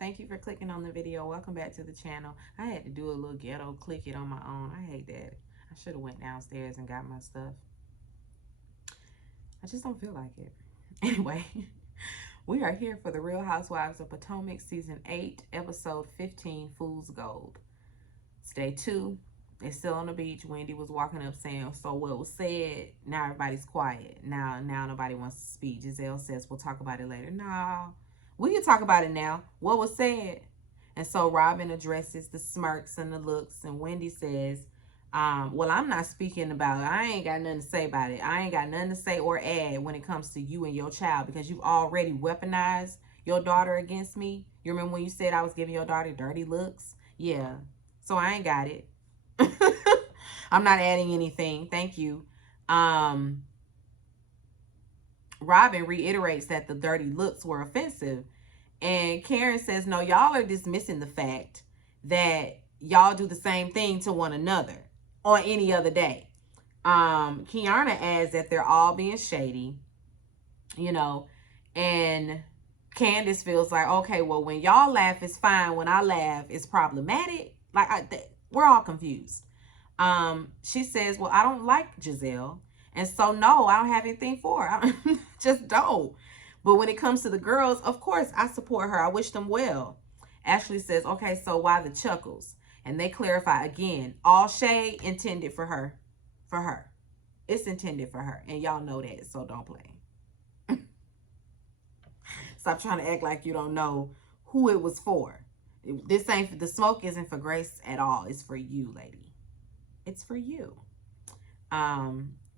Thank you for clicking on the video. Welcome back to the channel. I had to do a little ghetto click it on my own. I hate that. I should have went downstairs and got my stuff. I just don't feel like it. Anyway, we are here for the Real Housewives of Potomac Season 8, Episode 15, Fool's Gold. It's day 2. They're still on the beach. Wendy was walking up saying, so what was said, now everybody's quiet. Now nobody wants to speak. Giselle says, we'll talk about it later. No, we can talk about it now. What was said? And so Robin addresses the smirks and the looks. And Wendy says, well, I'm not speaking about it. I ain't got nothing to say about it. I ain't got nothing to say or add when it comes to you and your child, because you've already weaponized your daughter against me. You remember when you said I was giving your daughter dirty looks? Yeah. So I ain't got it. I'm not adding anything. Thank you. Robin reiterates that the dirty looks were offensive. And Karen says, no, y'all are dismissing the fact that y'all do the same thing to one another on any other day. Kiana adds that they're all being shady, you know, and Candace feels like, okay, well, when y'all laugh, it's fine. When I laugh, it's problematic. Like, we're all confused. She says, well, I don't like Giselle. And so, no, I don't have anything for her. I just don't. But when it comes to the girls, of course, I support her. I wish them well. Ashley says, okay, so why the chuckles? And they clarify again, all shade intended for her. For her. It's intended for her. And y'all know that, so don't play. Stop trying to act like you don't know who it was for. This ain't, the smoke isn't for Grace at all. It's for you, lady. It's for you.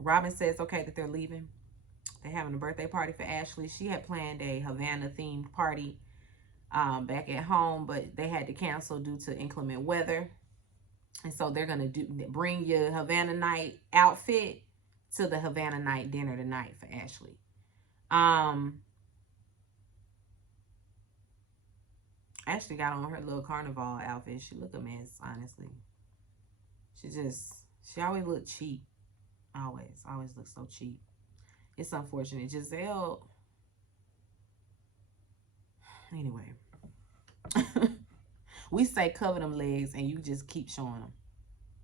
Robin says, okay, that they're leaving. They're having a birthday party for Ashley. She had planned a Havana-themed party back at home, but they had to cancel due to inclement weather. And so they're going to bring your Havana night outfit to the Havana night dinner tonight for Ashley. Ashley got on her little carnival outfit. She looked a mess, honestly. She always looked cheap. Always looks so cheap. It's unfortunate. Giselle, anyway. We say cover them legs and you just keep showing them.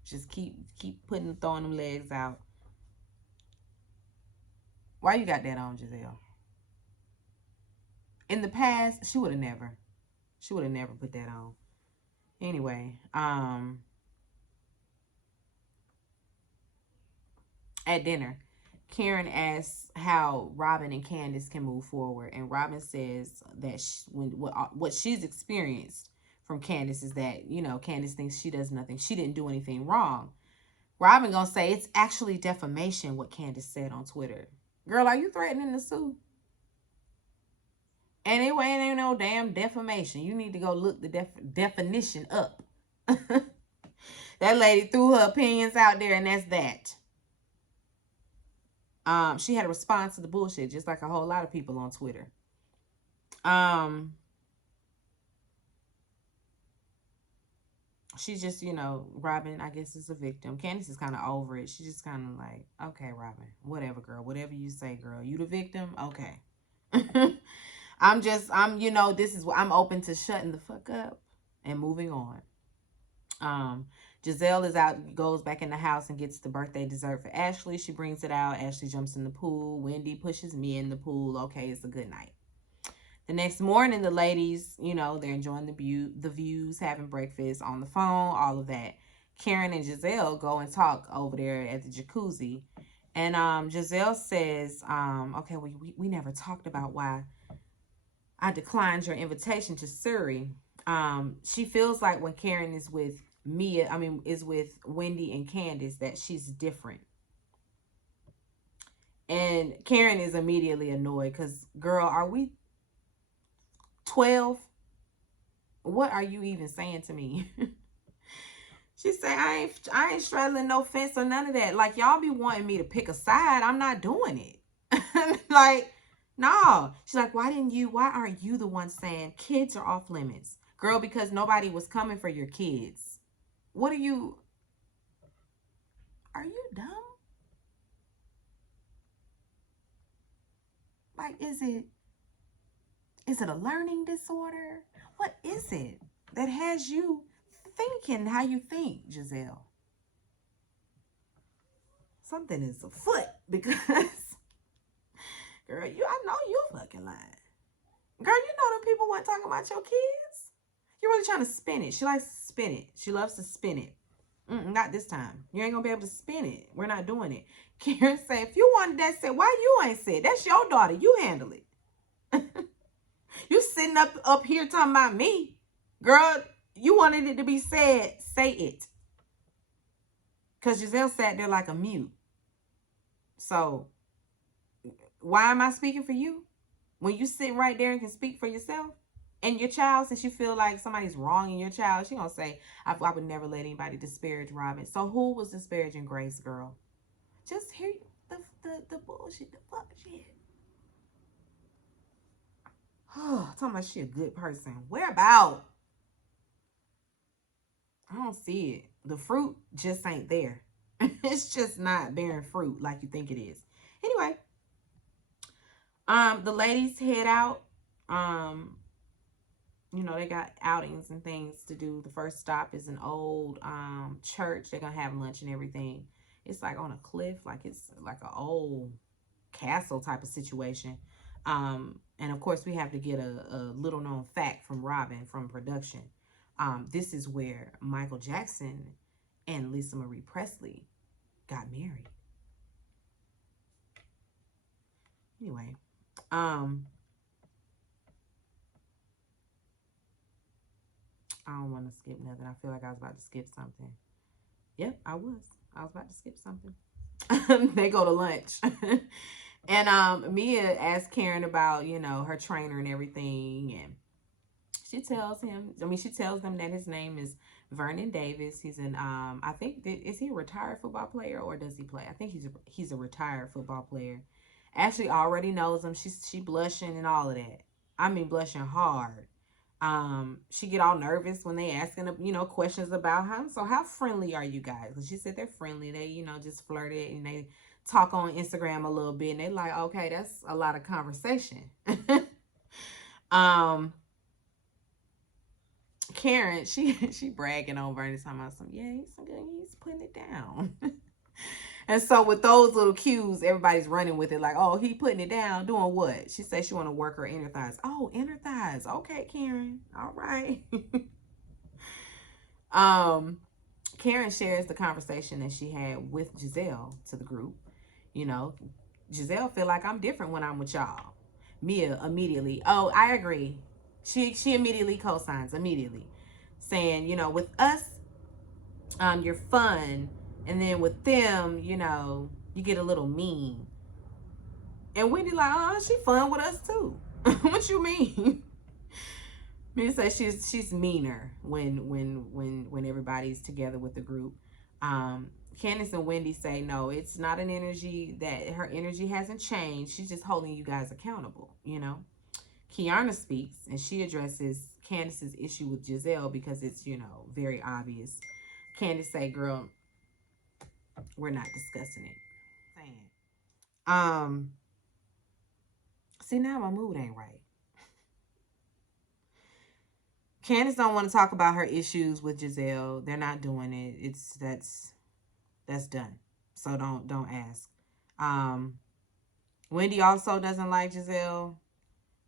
Just keep throwing them legs out. Why you got that on, Giselle? In the past, she would have never put that on. Anyway, at dinner, Karen asks how Robin and Candace can move forward, and Robin says that what she's experienced from Candace is that, you know, Candace thinks she does nothing. She didn't do anything wrong. Robin gonna say it's actually defamation what Candace said on Twitter. Girl, are you threatening to sue? And it ain't no damn defamation. You need to go look the definition up. That lady threw her opinions out there, and that's that. She had a response to the bullshit, just like a whole lot of people on Twitter. She's just, you know, Robin, I guess, is a victim. Candace is kind of over it. She's just kind of like, okay, Robin, whatever, girl. Whatever you say, girl. You the victim? Okay. you know, this is what I'm open to shutting the fuck up and moving on. Giselle is out, goes back in the house and gets the birthday dessert for Ashley. She brings it out. Ashley jumps in the pool. Wendy pushes me in the pool. Okay, it's a good night. The next morning, the ladies, you know, they're enjoying the views, having breakfast on the phone, all of that. Karen and Giselle go and talk over there at the jacuzzi. And Giselle says, okay, we never talked about why I declined your invitation to Surrey. She feels like when Karen is with is with Wendy and Candace, that she's different. And Karen is immediately annoyed because, girl, are we 12? What are you even saying to me? She said, I ain't straddling no fence or none of that. Like, y'all be wanting me to pick a side. I'm not doing it. Like, no. She's like, why are you the one saying kids are off limits? Girl, because nobody was coming for your kids. Are you dumb? Like, is it a learning disorder? What is it that has you thinking how you think, Giselle? Something is afoot because, girl, I know you fucking lying. Girl, you know them people weren't talking about your kids. You're really trying to spin it. She likes to spin it. She loves to spin it. Not this time. You ain't gonna be able to spin it. We're not doing it. Karen said, if you wanted that said, why you ain't said? That's your daughter. You handle it. You sitting up here talking about me. Girl, you wanted it to be said. Say it. Because Giselle sat there like a mute. So, why am I speaking for you? When you sit right there and can speak for yourself and your child, since you feel like somebody's wrong in your child, she gonna say, I would never let anybody disparage Robin. So who was disparaging Grace, girl? Just hear the bullshit, the fuck shit. Oh, talking about she a good person. Where about? I don't see it. The fruit just ain't there. It's just not bearing fruit like you think it is. Anyway, the ladies head out. You know, they got outings and things to do. The first stop is an old church. They're gonna have lunch and everything. It's like on a cliff, like it's like an old castle type of situation. And of course we have to get a little known fact from Robin from production. This is where Michael Jackson and Lisa Marie Presley got married. Anyway, I don't want to skip nothing. I feel like I was about to skip something. Yep, I was about to skip something. They go to lunch. And Mia asks Karen about, you know, her trainer and everything. And she tells them that his name is Vernon Davis. He's an, I think, is he a retired football player or does he play? I think he's a retired football player. Ashley already knows him. She blushing and all of that. I mean, blushing hard. She get all nervous when they asking, you know, questions about him. So how friendly are you guys? Because she said they're friendly. They, you know, just flirted and they talk on Instagram a little bit. And they like, okay, that's a lot of conversation. Karen, she bragging on Vernon, talking about some, yeah, he's putting it down. And so with those little cues, everybody's running with it like, oh, he putting it down. Doing what? She says she want to work her inner thighs. Oh, inner thighs. Okay, Karen. All right. Karen shares the conversation that she had with Giselle to the group. You know, Giselle feel like I'm different when I'm with y'all. Mia immediately, oh, I agree. She immediately co-signs, immediately. Saying, you know, with us, you're fun. And then with them, you know, you get a little mean. And Wendy like, oh, she fun with us too. What you mean? Mia says she's meaner when everybody's together with the group. Candace and Wendy say, no, it's not an energy, that her energy hasn't changed. She's just holding you guys accountable, you know. Kiana speaks and she addresses Candace's issue with Giselle because it's, you know, very obvious. Candace say, girl, we're not discussing it. See, now my mood ain't right. Candace don't want to talk about her issues with Giselle. They're not doing it. That's done. So don't ask. Wendy also doesn't like Giselle.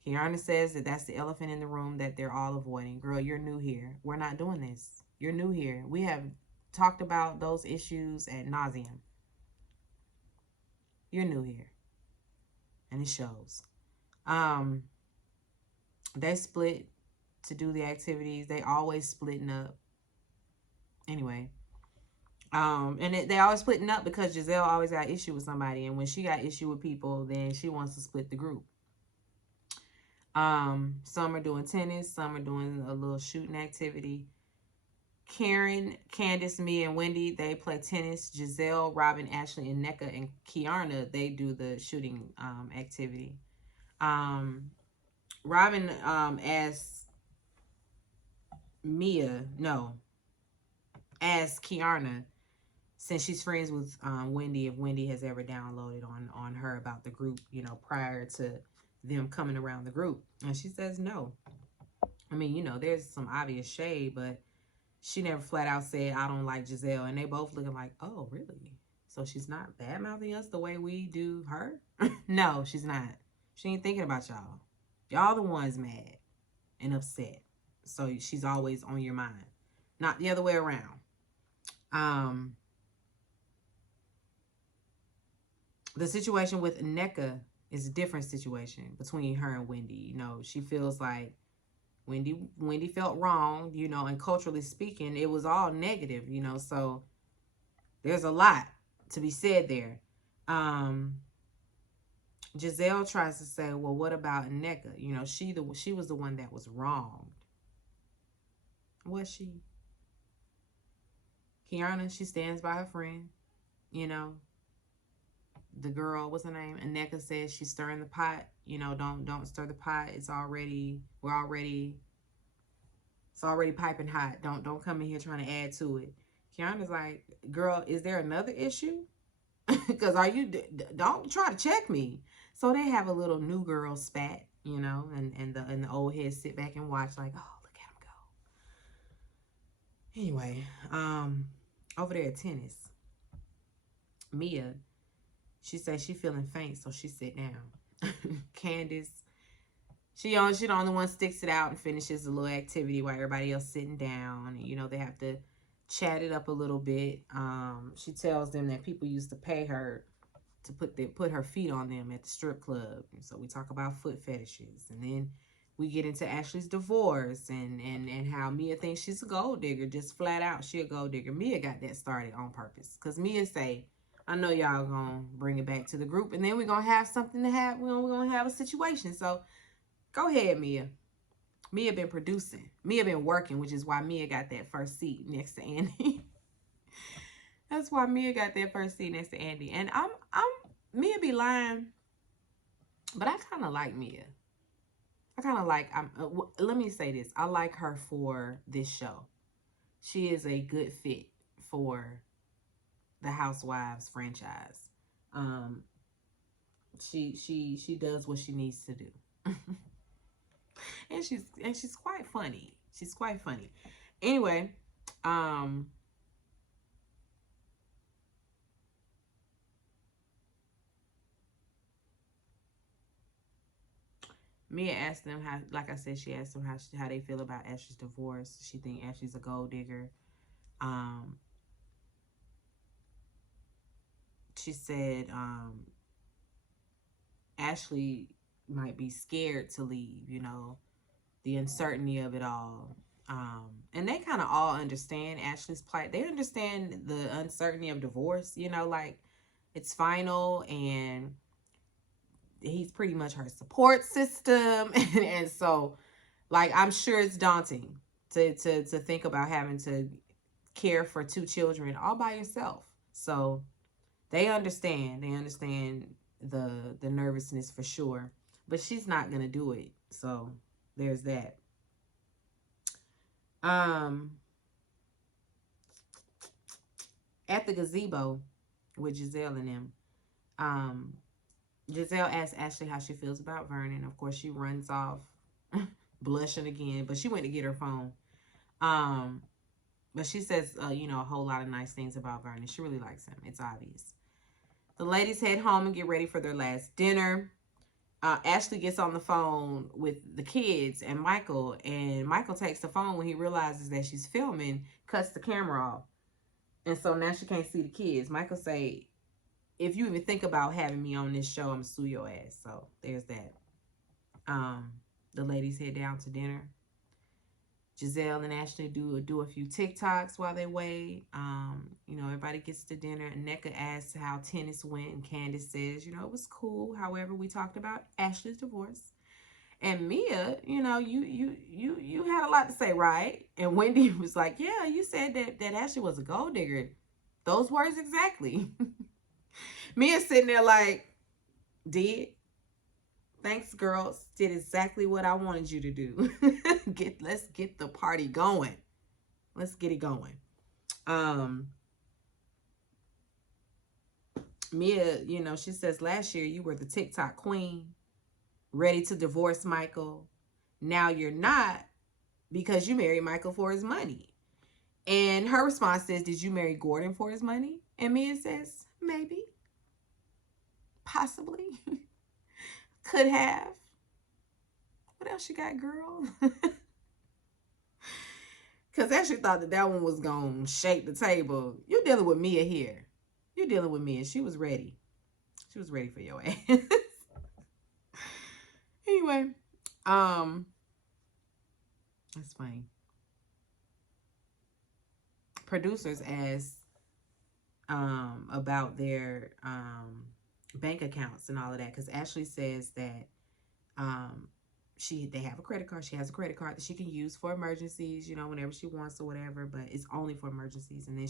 Kiana says that that's the elephant in the room that they're all avoiding. Girl, you're new here. We're not doing this. You're new here. We have talked about those issues ad nauseum. You're new here. And it shows. They split to do the activities. They always splitting up. Anyway. They always splitting up because Giselle always got issue with somebody. And when she got issue with people, then she wants to split the group. Some are doing tennis. Some are doing a little shooting activity. Karen, Candace, me, and Wendy, they play tennis. Giselle, Robin, Ashley, and NECA, and Kiana, they do the shooting activity. Robin asks Kiana, since she's friends with Wendy, if Wendy has ever downloaded on her about the group, you know, prior to them coming around the group. And she says no. I mean, you know, there's some obvious shade, but she never flat out said, I don't like Giselle. And they both looking like, oh, really? So she's not bad mouthing us the way we do her? No, she's not. She ain't thinking about y'all. Y'all the ones mad and upset. So she's always on your mind. Not the other way around. The situation with Nneka is a different situation between her and Wendy. You know, she feels like Wendy felt wrong, you know, and culturally speaking, it was all negative, you know, so there's a lot to be said there. Giselle tries to say, well, what about Nneka? You know, she was the one that was wronged. Was she? Kiana, she stands by her friend, you know. The girl, what's her name? Nneka says she's stirring the pot. You know, don't stir the pot. It's already piping hot. Don't come in here trying to add to it. Kiana's like, girl, is there another issue? Because don't try to check me. So they have a little new girl spat, you know, and the old heads sit back and watch like, oh, look at him go. Anyway, over there at tennis, Mia, she says she feeling faint, so she sit down. Candace, she the only one sticks it out and finishes the little activity while everybody else sitting down. You know, they have to chat it up a little bit. She tells them that people used to pay her to put her feet on them at the strip club. And so we talk about foot fetishes, and then we get into Ashley's divorce and how Mia thinks she's a gold digger, just flat out she a gold digger. Mia got that started on purpose because Mia say, I know y'all gonna bring it back to the group, and then we're gonna have something to have. We're gonna have a situation. So go ahead, Mia. Mia been producing. Mia been working, which is why Mia got that first seat next to Andy. That's why Mia got that first seat next to Andy. And I'm Mia be lying, but I kind of like Mia. I kind of like. Let me say this. I like her for this show. She is a good fit for the Housewives franchise. She does what she needs to do. and she's quite funny. She's quite funny. Anyway, Mia asked them how, like I said, she asked them how they feel about Ashley's divorce. She think Ashley's a gold digger. She said Ashley might be scared to leave, you know, the uncertainty of it all. And they kind of all understand Ashley's plight. They understand the uncertainty of divorce, you know, like it's final and he's pretty much her support system. And so, like, I'm sure it's daunting to think about having to care for 2 children all by yourself. So they understand. They understand the nervousness for sure. But she's not going to do it. So there's that. At the gazebo with Giselle and them, Giselle asks Ashley how she feels about Vernon. Of course, she runs off blushing again, but she went to get her phone. But she says, you know, a whole lot of nice things about Vernon. She really likes him. It's obvious. The ladies head home and get ready for their last dinner. Ashley gets on the phone with the kids and Michael takes the phone when he realizes that she's filming, cuts the camera off. And so now she can't see the kids. Michael say, if you even think about having me on this show, I'm going to sue your ass. So there's that. The ladies head down to dinner. Giselle and Ashley do a few TikToks while they wait. You know, everybody gets to dinner. And Nneka asks how tennis went, and Candace says, you know, it was cool. However, we talked about Ashley's divorce. And Mia, you know, you had a lot to say, right? And Wendy was like, yeah, you said that Ashley was a gold digger. Those words exactly. Mia sitting there like, did? Thanks, girls. Did exactly what I wanted you to do. Let's get the party going. Let's get it going. Mia, you know, she says last year you were the TikTok queen, ready to divorce Michael. Now you're not, because you married Michael for his money. And her response says, did you marry Gordon for his money? And Mia says, maybe, possibly, could have. What else you got, girl? Because Ashley thought that one was going to shake the table. You're dealing with Mia here. You're dealing with Mia. She was ready. She was ready for your ass. Anyway, that's funny. Producers asked about their bank accounts and all of that, because Ashley says that they have a credit card. She has a credit card that she can use for emergencies, you know, whenever she wants or whatever, but it's only for emergencies. And then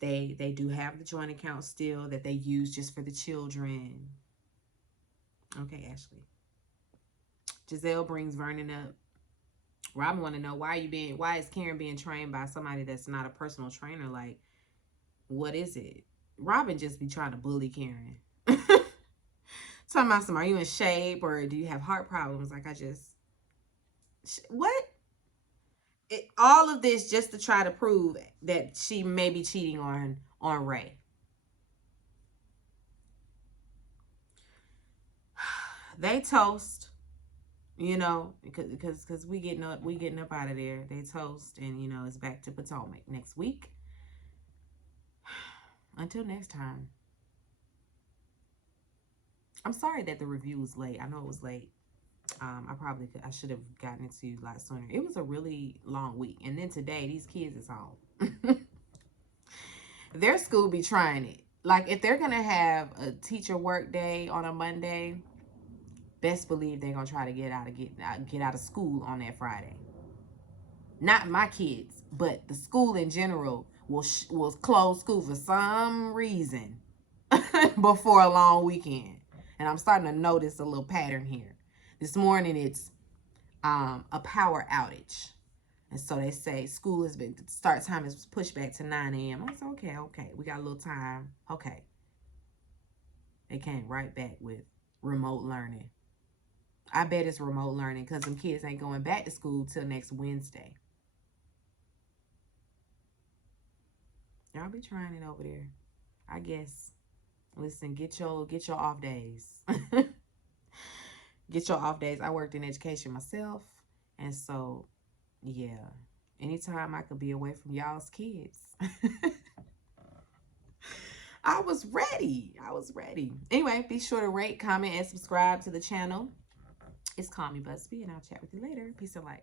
they do have the joint account still that they use just for the children. Okay, Ashley. Giselle brings Vernon up. Robin want to know, why is Karen being trained by somebody that's not a personal trainer? Like, what is it? Robin just be trying to bully Karen. Talking about are you in shape, or do you have heart problems? Like, what? All of this just to try to prove that she may be cheating on Ray. They toast, you know, because we getting up out of there. They toast, and you know, it's back to Potomac next week. Until next time. I'm sorry that the review was late. I know it was late. I should have gotten it to you a lot sooner. It was a really long week. And then today, these kids is home. Their school be trying it. Like, if they're going to have a teacher work day on a Monday, best believe they're going to try to get out of school on that Friday. Not my kids, but the school in general will close school for some reason before a long weekend. And I'm starting to notice a little pattern here. This morning, it's a power outage. And so they say start time is pushed back to 9 a.m. I said, okay, we got a little time. Okay. They came right back with remote learning. I bet it's remote learning because them kids ain't going back to school till next Wednesday. Y'all be trying it over there, I guess. Listen, get your off days. Get your off days. I worked in education myself. And so, yeah. Anytime I could be away from y'all's kids. I was ready. Anyway, be sure to rate, comment, and subscribe to the channel. It's Call Me Busby, and I'll chat with you later. Peace and light.